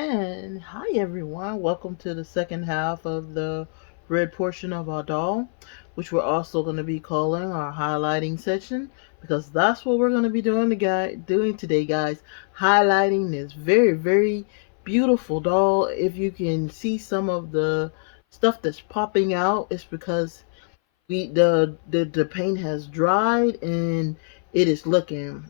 And hi everyone, welcome to the second half of the red portion of our doll, which we're also going to be calling our highlighting section because that's what we're going to be doing today, guys. Highlighting this very beautiful doll. If you can see some of the stuff that's popping out, it's because the paint has dried and it is looking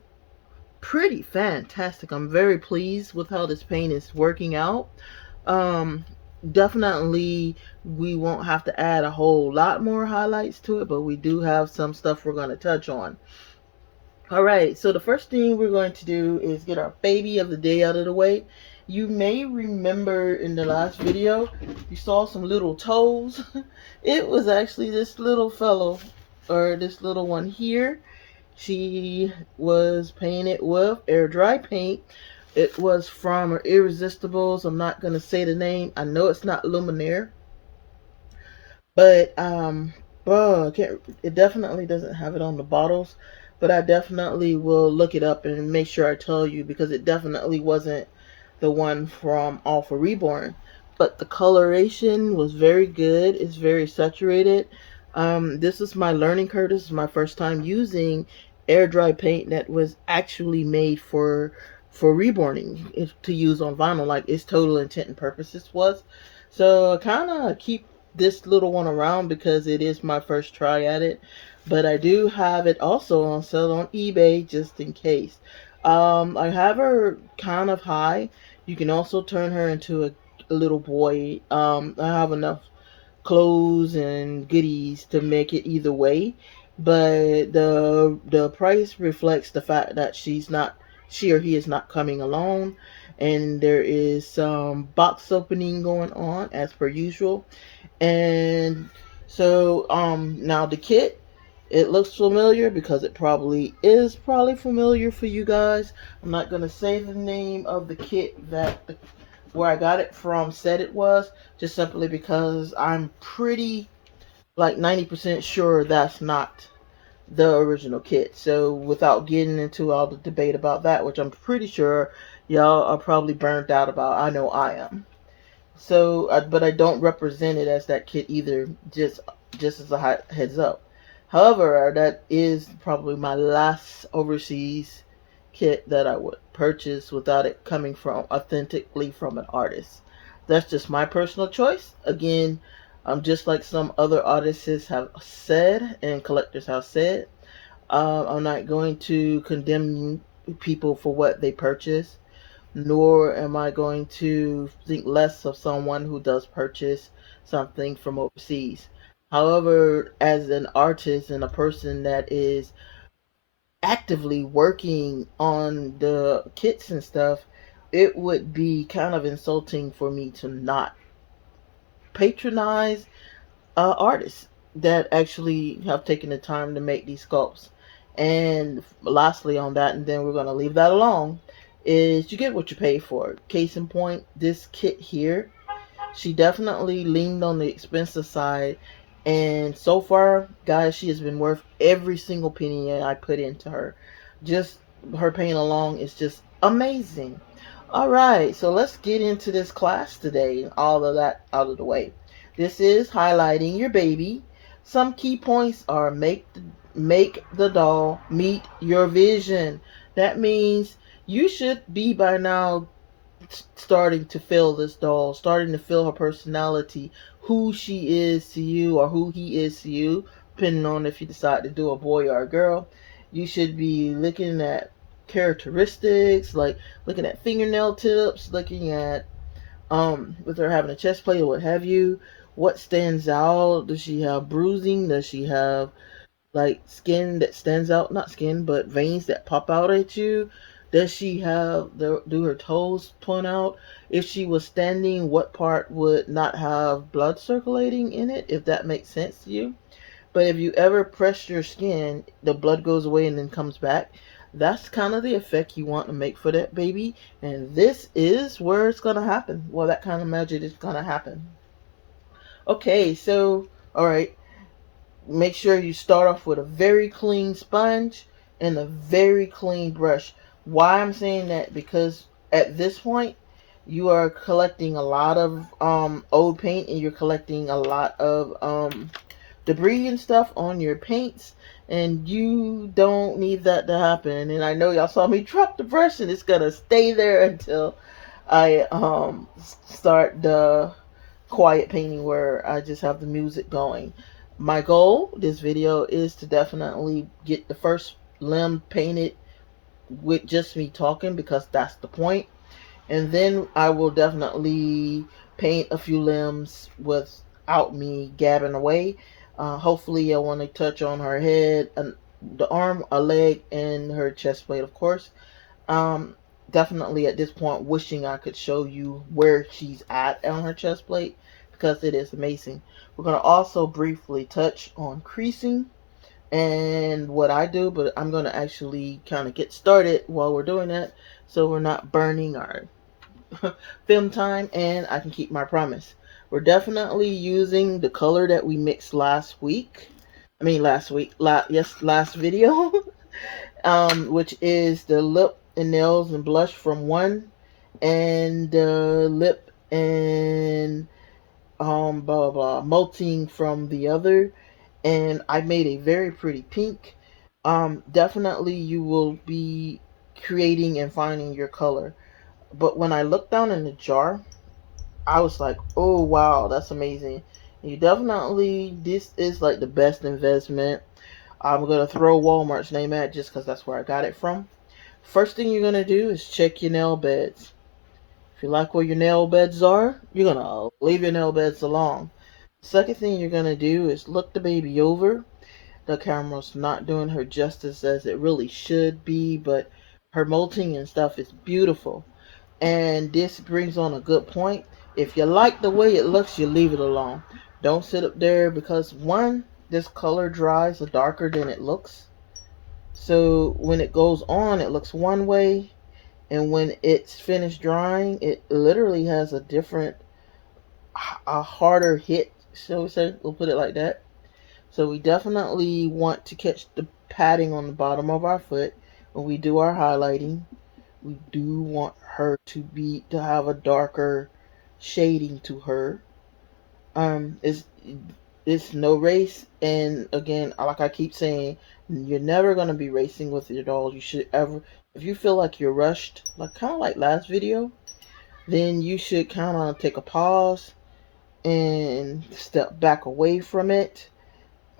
pretty fantastic. I'm very pleased with how this paint is working out. Um, Definitely we won't have to add a whole lot more highlights to it, but we do have some stuff we're going to touch on. All right, so the first thing we're going to do is get our baby of the day out of the way. You may remember in the last video, you saw some little toes. It was actually this little fellow, or this little one here. She was painted with air dry paint. It was from Irresistibles. I'm not gonna say the name. I know it's not Luminaire, but it definitely doesn't have it on the bottles. But I definitely will look it up and make sure I tell you because it definitely wasn't the one from Alpha Reborn. But the coloration was very good. It's very saturated. This is my learning curve. This is my first time using air dry paint that was actually made for reborning to use on vinyl, like its total intent and purposes was. So I kind of keep this little one around because it is my first try at it. But I do have it also on sale on eBay just in case. I have her kind of high. You can also turn her into a little boy. I have enough clothes and goodies to make it either way, but the price reflects the fact that she or he is not coming alone, and there is some box opening going on as per usual. And so now the kit, it looks familiar because it probably familiar for you guys. I'm not gonna say the name of the kit where I got it from said it was, just simply because I'm pretty like 90% sure that's not the original kit. So without getting into all the debate about that, which I'm pretty sure y'all are probably burned out about, I know I am. So, but I don't represent it as that kit either. Just as a heads up. However, that is probably my last overseas kit that I would purchase without it coming from authentically from an artist. That's just my personal choice. Again, just like some other artists have said and collectors have said, I'm not going to condemn people for what they purchase, nor am I going to think less of someone who does purchase something from overseas. However, as an artist and a person that is actively working on the kits and stuff, it would be kind of insulting for me to not patronize artists that actually have taken the time to make these sculpts. And lastly, on that, and then we're going to leave that alone, is you get what you pay for. Case in point, this kit here, she definitely leaned on the expensive side. And so far, guys, she has been worth every single penny I put into her. Just her paint along is just amazing. All right, so let's get into this class today. All of that out of the way. This is highlighting your baby. Some key points are make the doll meet your vision. That means you should be by now starting to feel this doll, starting to feel her personality, who she is to you or who he is to you, depending on if you decide to do a boy or a girl. You should be looking at characteristics, like looking at fingernail tips, looking at with her having a chest plate or what have you. What stands out? Does she have bruising? Does she have like skin that stands out? Not skin, but veins that pop out at you. Does she have do her toes point out? If she was standing, what part would not have blood circulating in it, if that makes sense to you? But if you ever press your skin, the blood goes away and then comes back. That's kind of the effect you want to make for that baby. And this is where it's going to happen. Well, that kind of magic is going to happen. Okay, so, all right. Make sure you start off with a very clean sponge and a very clean brush. Why I'm saying that? Because at this point, you are collecting a lot of old paint, and you're collecting a lot of debris and stuff on your paints, and you don't need that to happen. And I know y'all saw me drop the brush, and it's gonna stay there until I start the quiet painting where I just have the music going. My goal this video is to definitely get the first limb painted with just me talking, because that's the point. And then I will definitely paint a few limbs without me gabbing away. Hopefully, I want to touch on her head, and the arm, a leg, and her chest plate, of course. Um, Definitely at this point, wishing I could show you where she's at on her chest plate, because it is amazing. We're going to also briefly touch on creasing and what I do, but I'm going to actually kind of get started while we're doing that, so we're not burning our film time, and I can keep my promise. We're definitely using the color that we mixed last week. I mean last week, last video, which is the lip and nails and blush from one, and the lip and blah blah blah molting from the other. And I made a very pretty pink. Definitely you will be creating and finding your color. But when I looked down in the jar, I was like, oh wow, that's amazing. You definitely, this is like the best investment. I'm gonna throw Walmart's name at it just because that's where I got it from. First thing you're gonna do is check your nail beds. If you like where your nail beds are, you're gonna leave your nail beds alone. Second thing you're gonna do is look the baby over. The camera's not doing her justice as it really should be, but her molting and stuff is beautiful. And this brings on a good point. If you like the way it looks, you leave it alone. Don't sit up there, because one, this color dries darker than it looks. So when it goes on, it looks one way, and when it's finished drying, it literally has a different, a harder hit. Shall we say? We'll put it like that. So we definitely want to catch the padding on the bottom of our foot when we do our highlighting. We do want her to have a darker shading to her. It's no race, and again, like I keep saying, you're never gonna be racing with your doll. You should ever, if you feel like you're rushed, like kind of like last video, then you should kind of take a pause and step back away from it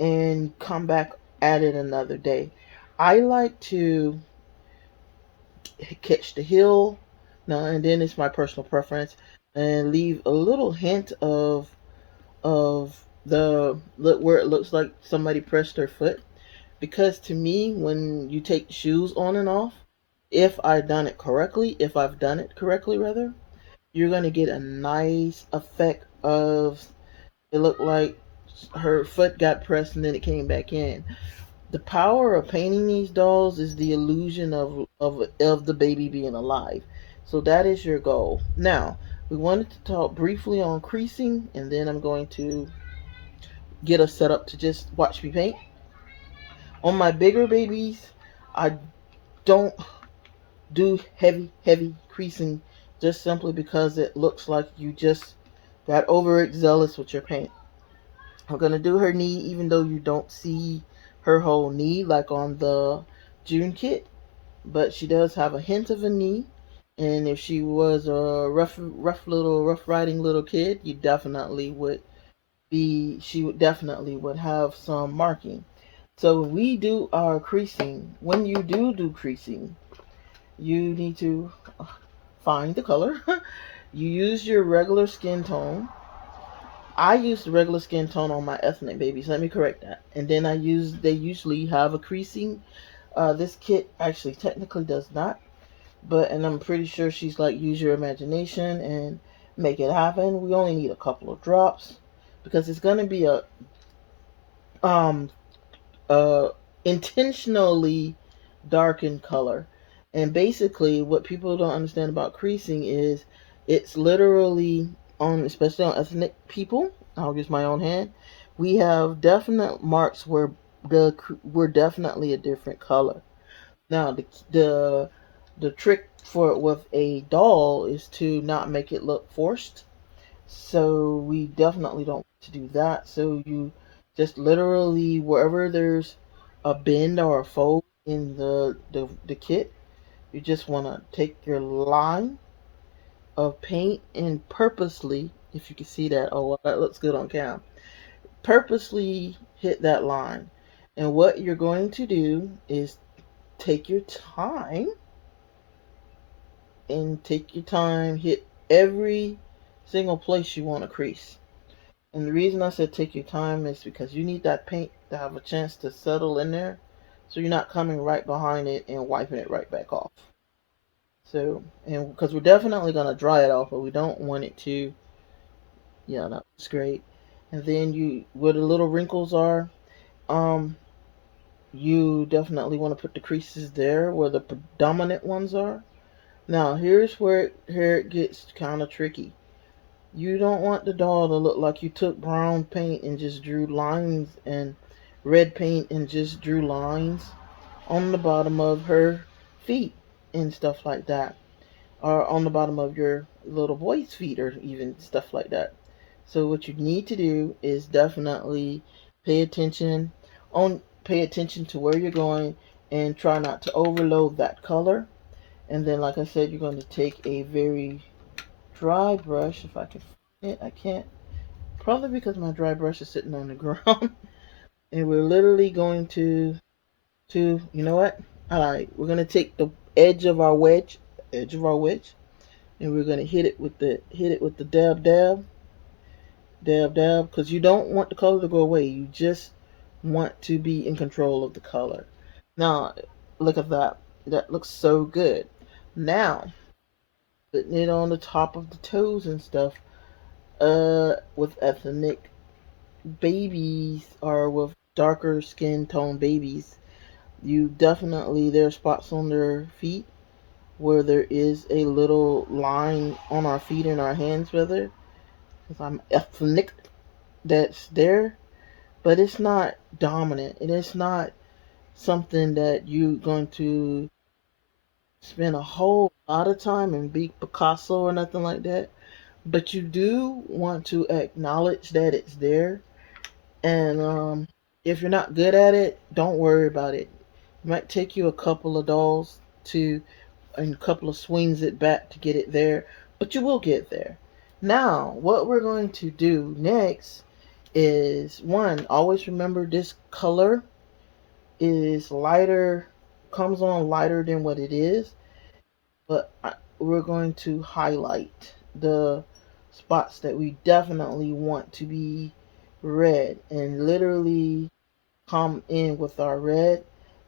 and come back at it another day. I like to catch the heel. Now and then, it's my personal preference, and leave a little hint of the look where it looks like somebody pressed their foot. Because to me, when you take shoes on and off, if I've done it correctly rather, you're gonna get a nice effect of it look like her foot got pressed and then it came back in. The power of painting these dolls is the illusion of the baby being alive. So that is your goal. Now, we wanted to talk briefly on creasing, and then I'm going to get us set up to just watch me paint. On my bigger babies, I don't do heavy creasing, just simply because it looks like you just got overzealous with your paint. I'm gonna do her knee, even though you don't see her whole knee like on the June kit, but she does have a hint of a knee. And if she was a rough riding little kid, you definitely would be. She would definitely would have some marking. So when we do our creasing, when you do creasing, you need to find the color. You use your regular skin tone. I use the regular skin tone on my ethnic babies. Let me correct that. And then they usually have a creasing. This kit actually technically does not, and I'm pretty sure she's like, use your imagination and make it happen. We only need a couple of drops, because it's gonna be um uh intentionally darkened color. And basically, what people don't understand about creasing is it's literally on, especially on ethnic people. I'll use my own hand. We have definite marks where we're definitely a different color. Now, the the trick for it with a doll is to not make it look forced. So we definitely don't want to do that. So you just literally wherever there's a bend or a fold in the kit, you just want to take your line of paint and purposely, if you can see that, oh well, that looks good on cam, purposely hit that line. And what you're going to do is take your time hit every single place you want to crease. And the reason I said take your time is because you need that paint to have a chance to settle in there, so you're not coming right behind it and wiping it right back off. So, and because we're definitely going to dry it off, but we don't want it to, yeah, that's great. And then you, where the little wrinkles are, um, you definitely want to put the creases there where the predominant ones are. Now, here it gets kind of tricky. You don't want the doll to look like you took brown paint and just drew lines, and red paint and just drew lines on the bottom of her feet and stuff like that, or on the bottom of your little boy's feet, or even stuff like that. So what you need to do is definitely pay attention pay attention to where you're going, and try not to overload that color. And then, like I said, you're going to take a very dry brush, if I can find it. I can't, probably because my dry brush is sitting on the ground. And we're literally going you know what? Alright, we're going to take the edge of our wedge, and we're going to hit it with the dab, because you don't want the color to go away. You just want to be in control of the color. Now, look at that. That looks so good. Now, putting it on the top of the toes and stuff, with ethnic babies or with darker skin tone babies, you definitely, there are spots on their feet where there is a little line on our feet and our hands, rather, because I'm ethnic, that's there, but it's not dominant. It is not something that you're going to spend a whole lot of time and be Picasso or nothing like that. But you do want to acknowledge that it's there. And if you're not good at it, don't worry about it. It might take you a couple of dolls to, and a couple of swings it back to get it there, but you will get there. Now, what we're going to do next is, one, always remember this color is lighter, comes on lighter than what it is, but we're going to highlight the spots that we definitely want to be red, and literally come in with our red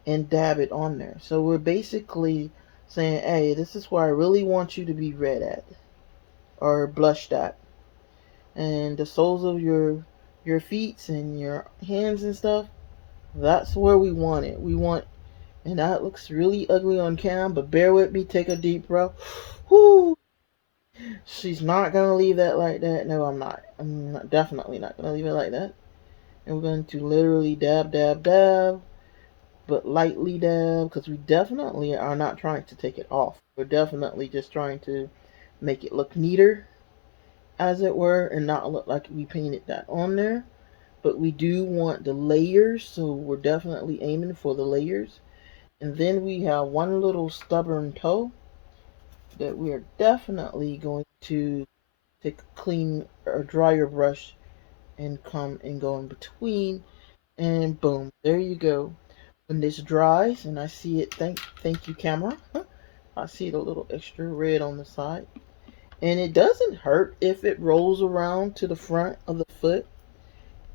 and dab it on there. So we're basically saying, hey, this is where I really want you to be red at, or blushed at. And the soles of your feet and your hands and stuff, that's where we want it. We want, and that looks really ugly on cam, but bear with me, take a deep breath. Whoo! She's not gonna leave that like that. No, I'm not. Definitely not gonna leave it like that. And we're going to literally dab, dab, dab, but lightly dab, because we definitely are not trying to take it off. We're definitely just trying to make it look neater, as it were, and not look like we painted that on there. But we do want the layers, so we're definitely aiming for the layers. And then we have one little stubborn toe that we are definitely going to take a clean or drier brush and come and go in between, and boom, there you go. When this dries and I see it, thank you camera, I see the little extra red on the side, and it doesn't hurt if it rolls around to the front of the foot.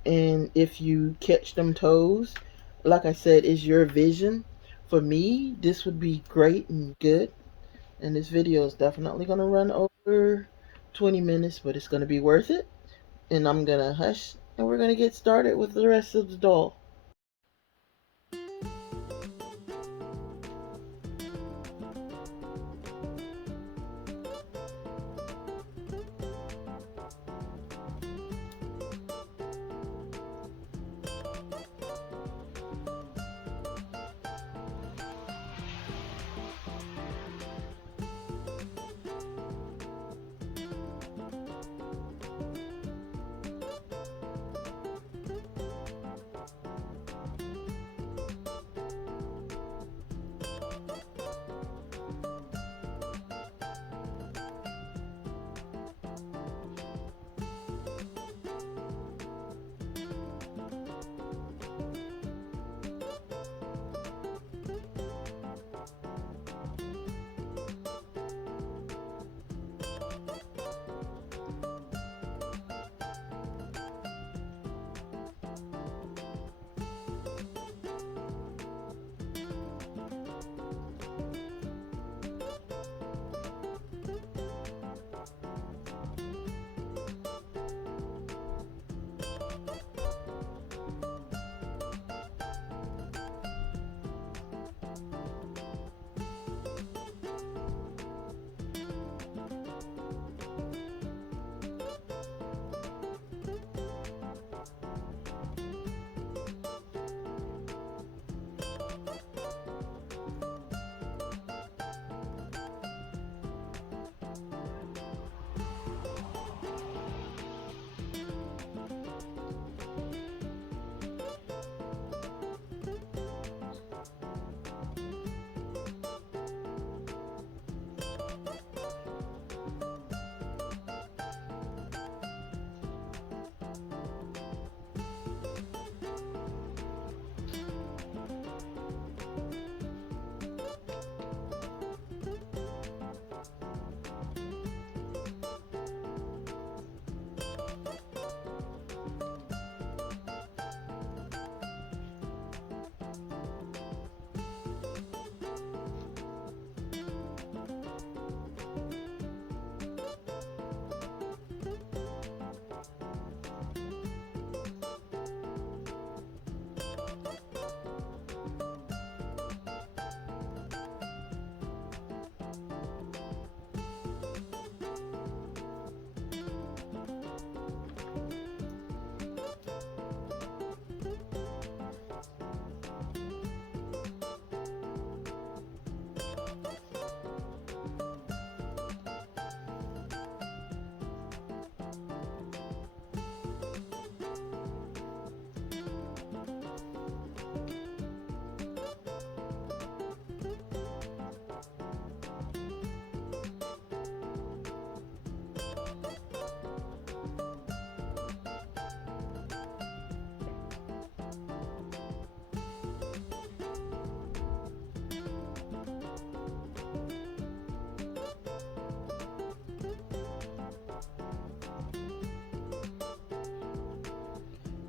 And if you catch them toes, like I said, is your vision. For me, this would be great and good. And this video is definitely going to run over 20 minutes, but it's going to be worth it. And I'm going to hush, and we're going to get started with the rest of the doll.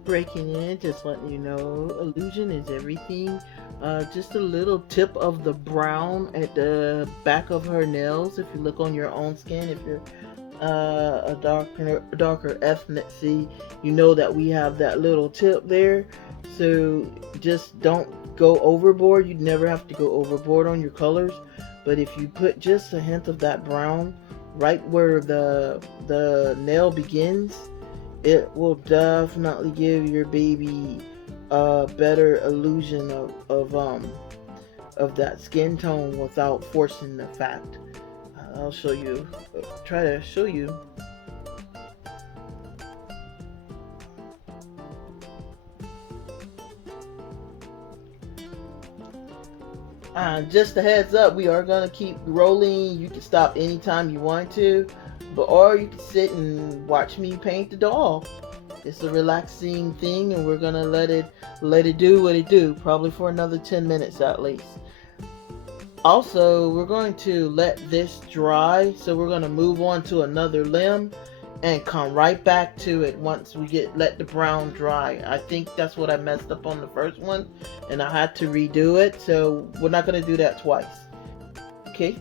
Breaking in, just letting you know, illusion is everything. Just a little tip of the brown at the back of her nails. If you look on your own skin, if you're a darker ethnicity, you know that we have that little tip there. So just don't go overboard. You never have to go overboard on your colors, but if you put just a hint of that brown right where the nail begins, it will definitely give your baby a better illusion of that skin tone without forcing the fact. I'll show you, try to show you. Just a heads up, we are going to keep rolling. You can stop anytime you want to, or you can sit and watch me paint the doll. It's a relaxing thing, and we're going to let it do what it do, probably for another 10 minutes at least. Also, we're going to let this dry, so we're going to move on to another limb and come right back to it once we let the brown dry. I think that's what I messed up on the first one, and I had to redo it, so we're not going to do that twice. Okay.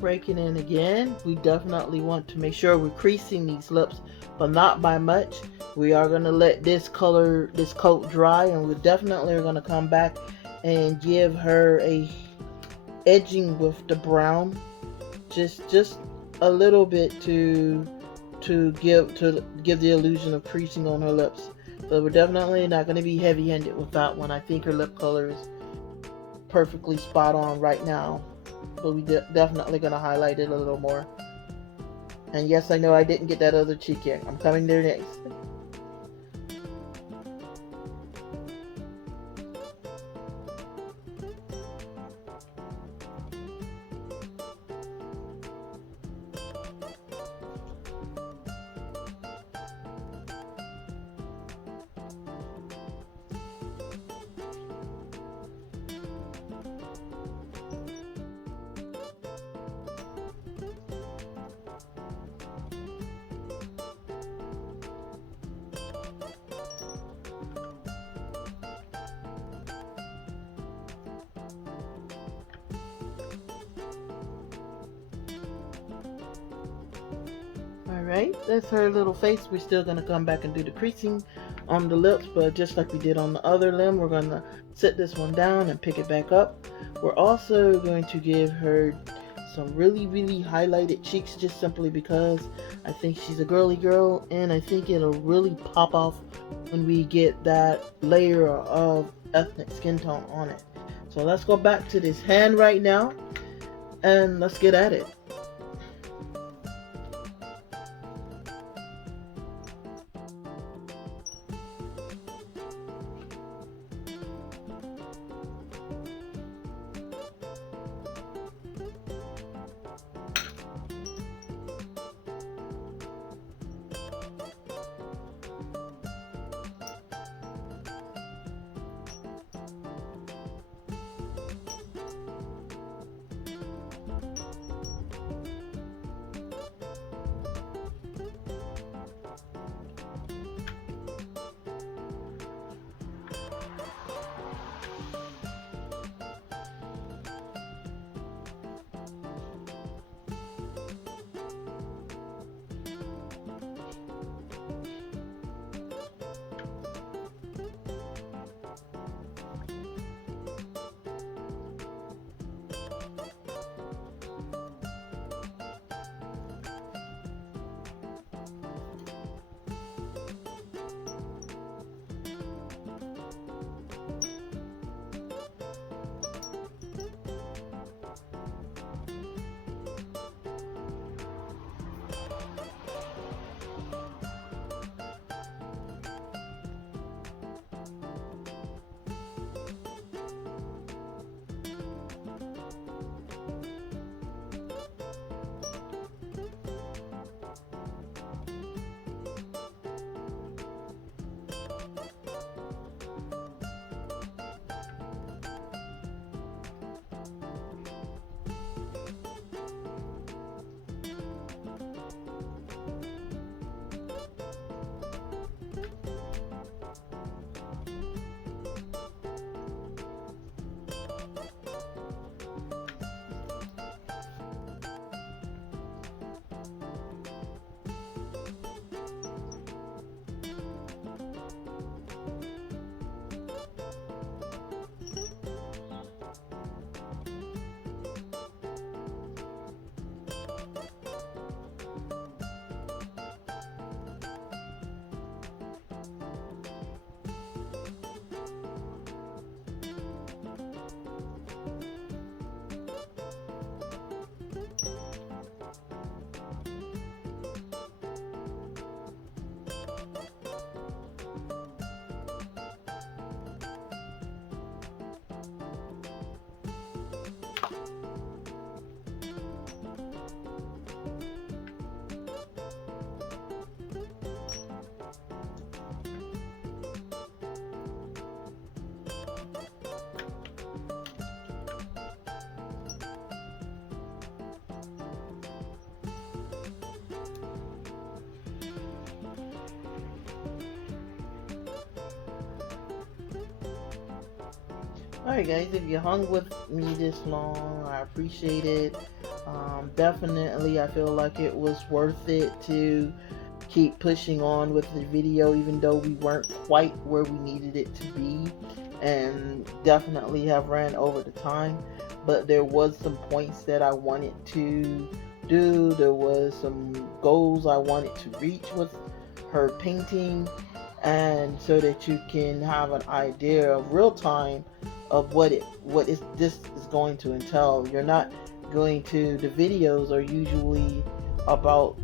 Breaking in again, we definitely want to make sure we're creasing these lips, but not by much. We are going to let this coat dry, and we definitely are going to come back and give her a edging with the brown, just a little bit to give the illusion of creasing on her lips. But we're definitely not going to be heavy-handed with that one. I think her lip color is perfectly spot on right now, but we definitely going to highlight it a little more. And yes, I know I didn't get that other cheek yet. I'm coming there next. Alright, that's her little face. We're still going to come back and do the creasing on the lips, but just like we did on the other limb, we're going to set this one down and pick it back up. We're also going to give her some really highlighted cheeks, just simply because I think she's a girly girl, and I think it'll really pop off when we get that layer of ethnic skin tone on it. So let's go back to this hand right now, and let's get at it. Alright guys, if you hung with me this long, I appreciate it. Definitely, I feel like it was worth it to keep pushing on with the video, even though we weren't quite where we needed it to be, and definitely have ran over the time. But there was some points that I wanted to do. There was some goals I wanted to reach with her painting, and so that you can have an idea of real time of what this is going to entail. You're not going to, the videos are usually about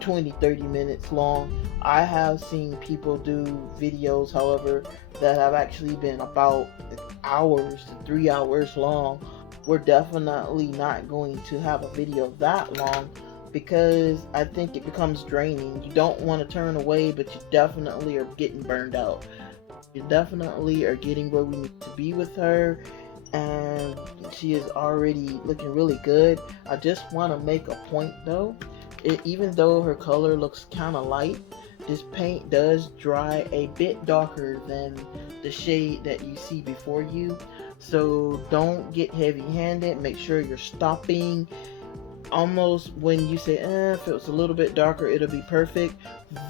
20-30 minutes long. I have seen people do videos, however, that have actually been about hours to 3 hours long. We're definitely not going to have a video that long, because I think it becomes draining. You don't want to turn away, but you definitely are getting burned out. You definitely are getting where we need to be with her, and she is already looking really good. I just want to make a point though. Even though her color looks kind of light, this paint does dry a bit darker than the shade that you see before you. So don't get heavy-handed. Make sure you're stopping almost when you say, if it was a little bit darker, it'll be perfect.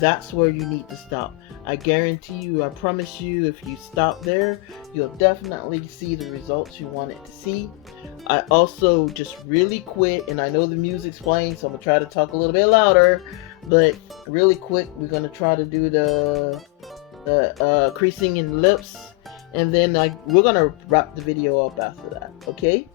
That's where you need to stop. I guarantee you, I promise you, if you stop there, you'll definitely see the results you wanted to see. I also just really quick, and I know the music's playing, so I'm gonna try to talk a little bit louder, but really quick, we're gonna try to do the creasing in lips, and then we're gonna wrap the video up after that. Okay.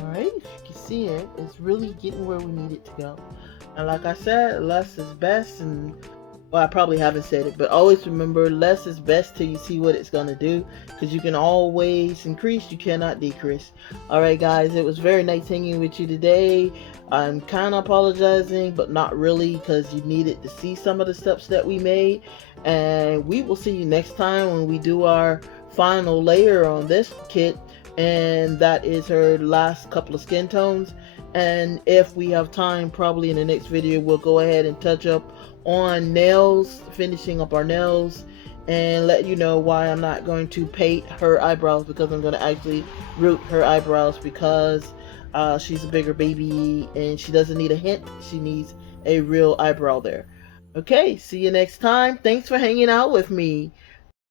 Alright, if you can see it, it's really getting where we need it to go. And like I said, less is best, and well, I probably haven't said it, but always remember, less is best till you see what it's going to do, because you can always increase, you cannot decrease. Alright guys, it was very nice hanging with you today. I'm kind of apologizing, but not really, because you needed to see some of the steps that we made. And we will see you next time when we do our final layer on this kit, and that is her last couple of skin tones. And if we have time, probably in the next video, we'll go ahead and touch up on nails, finishing up our nails, and let you know why I'm not going to paint her eyebrows, because I'm going to actually root her eyebrows, because she's a bigger baby and she doesn't need a hint, she needs a real eyebrow there. Okay, see you next time. Thanks for hanging out with me.